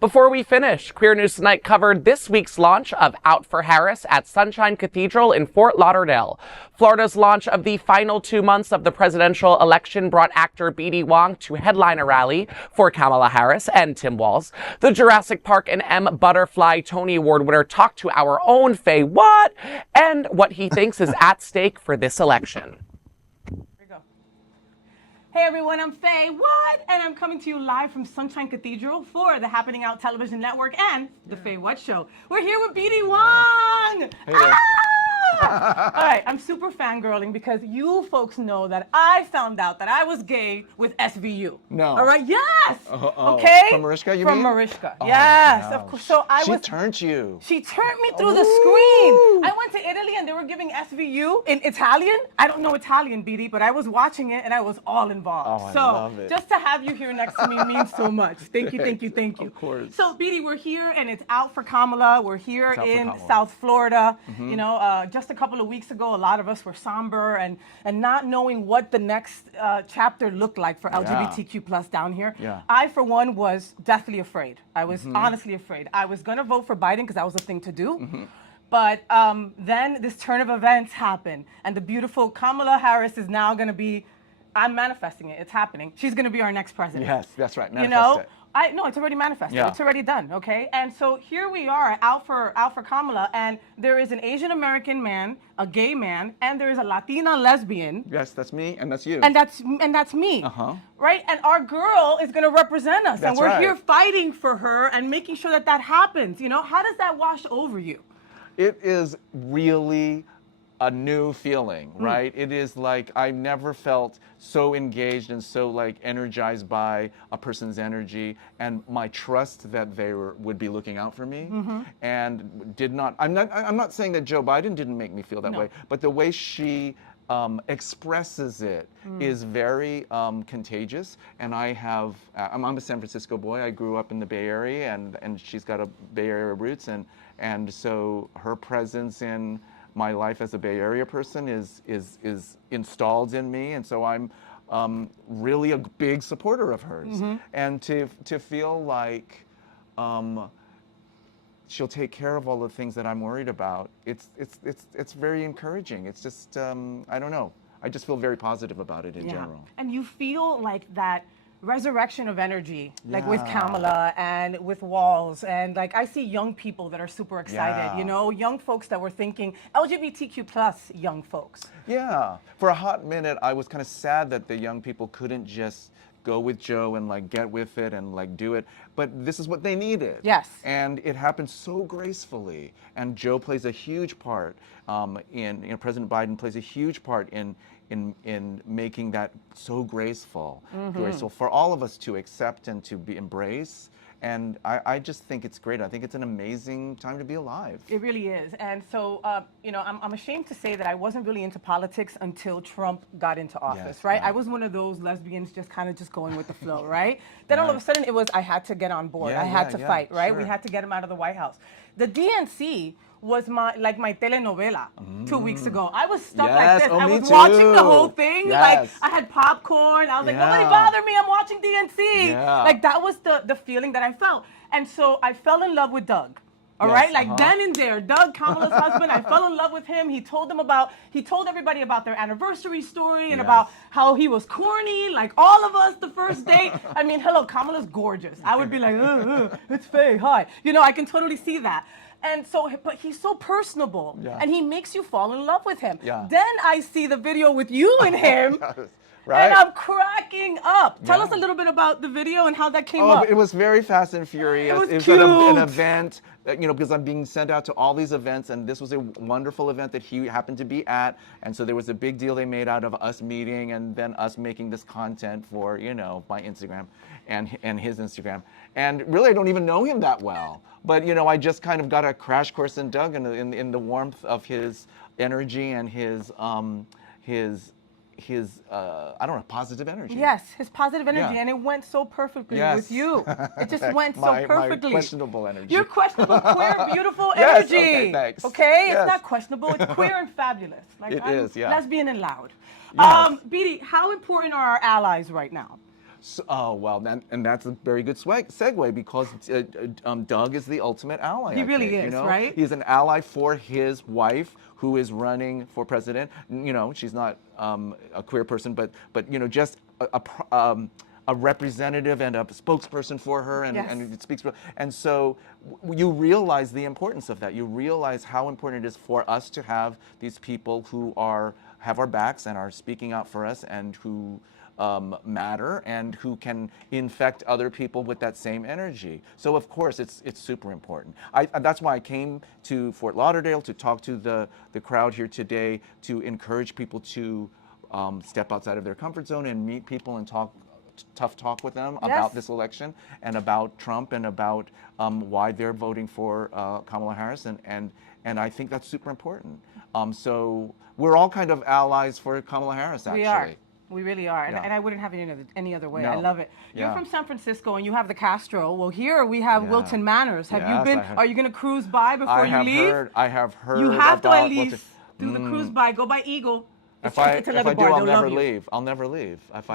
Before we finish, Queer News Tonight covered this week's launch of Out for Harris at Sunshine Cathedral in Fort Lauderdale. Florida's launch of the final 2 months of the presidential election brought actor BD Wong to headline a rally for Kamala Harris and Tim Walz. The Jurassic Park and M. Butterfly Tony Award winner talked to our own FayWhat and what he thinks is at stake for this election. Hey everyone, I'm FayWhat, and I'm coming to you live from Sunshine Cathedral for the Happening Out Television Network and the FayWhat Show. We're here with BD Wong! Hey there. All right, I'm super fangirling because you folks know that I found out that I was gay with SVU. No. All right, yes! Oh. Okay? From Mariska, you From mean? Mariska, Oh, yes. no. Of course. So She turned you. She turned me through the screen. I went to Italy and they were giving SVU in Italian. I don't know Italian, BD, but I was watching it and I was all involved. Oh, I so love it. just to have you here next to me means so much. Thank you, thank you, thank you. Of course. So BD, we're here and it's Out for Kamala. We're here It's Out for in Kamala. South Florida. You know, just a couple of weeks ago, a lot of us were somber and not knowing what the next chapter looked like for LGBTQ plus down here. Yeah. I, for one, was deathly afraid. I was honestly afraid. I was going to vote for Biden because that was the thing to do. But then this turn of events happened, and the beautiful Kamala Harris is now going to be, I'm manifesting it, it's happening. She's going to be our next president. Yes, that's right. You Manifest know? it. No, it's already manifested. Yeah. It's already done, okay? And so here we are, out for Kamala, and there is an Asian American man, a gay man, and there is a Latina lesbian. Yes, that's me, and that's you. And that's me, right? And our girl is going to represent us, That's and we're right. here fighting for her and making sure that that happens. You know, how does that wash over you? It is really a new feeling, right? It is like I've never felt so engaged and so like energized by a person's energy and my trust that they would be looking out for me and did not. I'm not saying that Joe Biden didn't make me feel that way, but the way she expresses it is very contagious. And I'm a San Francisco boy. I grew up in the Bay Area, and she's got a Bay Area roots, and so her presence in my life as a Bay Area person is installed in me, and so I'm really a big supporter of hers. And to feel like she'll take care of all the things that I'm worried about, it's very encouraging. It's just I don't know. I just feel very positive about it in general. And you feel like that resurrection of energy, like with Kamala and with Walz, and like I see young people that are super excited, you know, young folks that were thinking LGBTQ plus young folks. Yeah, for a hot minute, I was kind of sad that the young people couldn't just go with Joe and like get with it and like do it, but this is what they needed. Yes. And it happened so gracefully, and Joe plays a huge part President Biden plays a huge part in making that so graceful, graceful for all of us to accept and to embrace. And I just think it's great. I think it's an amazing time to be alive. It really is. And so, you know, I'm ashamed to say that I wasn't really into politics until Trump got into office, right? I was one of those lesbians just kind of just going with the flow, right? Then all of a sudden it was, I had to get on board. I had to fight, right? We had to get him out of the White House. The DNC was my telenovela 2 weeks ago. I was stuck like this. I was watching the whole thing. Like I had popcorn. I was like, nobody bother me. I'm watching DNC. Like that was the feeling that I felt. And so I fell in love with Doug. All right, like then and there, Doug, Kamala's husband, I fell in love with him. He told everybody about their anniversary story and about how he was corny, like all of us the first date. I mean, hello, Kamala's gorgeous. I would be like, it's Faye, hi. You know, I can totally see that. And so, but he's so personable, and he makes you fall in love with him. Then I see the video with you and him, and I'm cracking up. Tell us a little bit about the video and how that came up. It was very Fast and Furious. It was cute. At an event, you know, because I'm being sent out to all these events, and this was a wonderful event that he happened to be at, and so there was a big deal they made out of us meeting and then us making this content for, you know, my Instagram and his Instagram. And really, I don't even know him that well. But, you know, I just kind of got a crash course in Doug in the warmth of his energy and his I don't know, positive energy. Yes, his positive energy, and it went so perfectly with you. It just went so perfectly. My questionable energy. Your questionable, queer, beautiful energy. Okay, thanks. Okay, it's not questionable. It's queer and fabulous. Like it is, lesbian and loud. Yes. BD, how important are our allies right now? So, oh well, and that's a very good segue because Doug is the ultimate ally. He I really think, is, you know? right? He's an ally for his wife, who is running for president. You know, she's not a queer person, but you know, just a representative and a spokesperson for her, and, Yes. and it speaks for. And so you realize the importance of that. You realize how important it is for us to have these people who have our backs and are speaking out for us, and who matter, and who can infect other people with that same energy. So of course it's super important. That's why I came to Fort Lauderdale to talk to the crowd here today, to encourage people to step outside of their comfort zone and meet people and tough talk with them about this election and about Trump and about why they're voting for Kamala Harris, and I think that's super important. So we're all kind of allies for Kamala Harris, actually. We are. We really are, Yeah. and I wouldn't have it any other way. No. I love it. You're Yeah. from San Francisco, and you have the Castro. Well, here we have Yeah. Wilton Manors. Have you Yes, been? I heard- Are you going to cruise by before you leave? I have heard. You have to about at least do the cruise by. Go by Eagle. If I do, I'll They'll never love you. leave. I'll never leave. If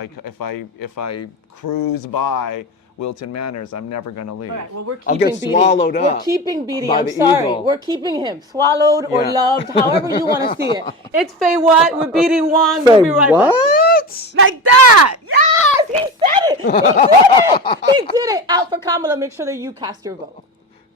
I cruise by Wilton Manors, I'm never going to leave. All right, well, we're I'll keeping get BD. swallowed up. We're keeping BD. by I'm the sorry. eagle. We're keeping him swallowed or Yeah. loved, however you want to see it. It's FayWhat with BD Wong. We'll be right back. What? Like that. Yes, he said it. He did it. He did it. Out for Kamala. Make sure that you cast your vote.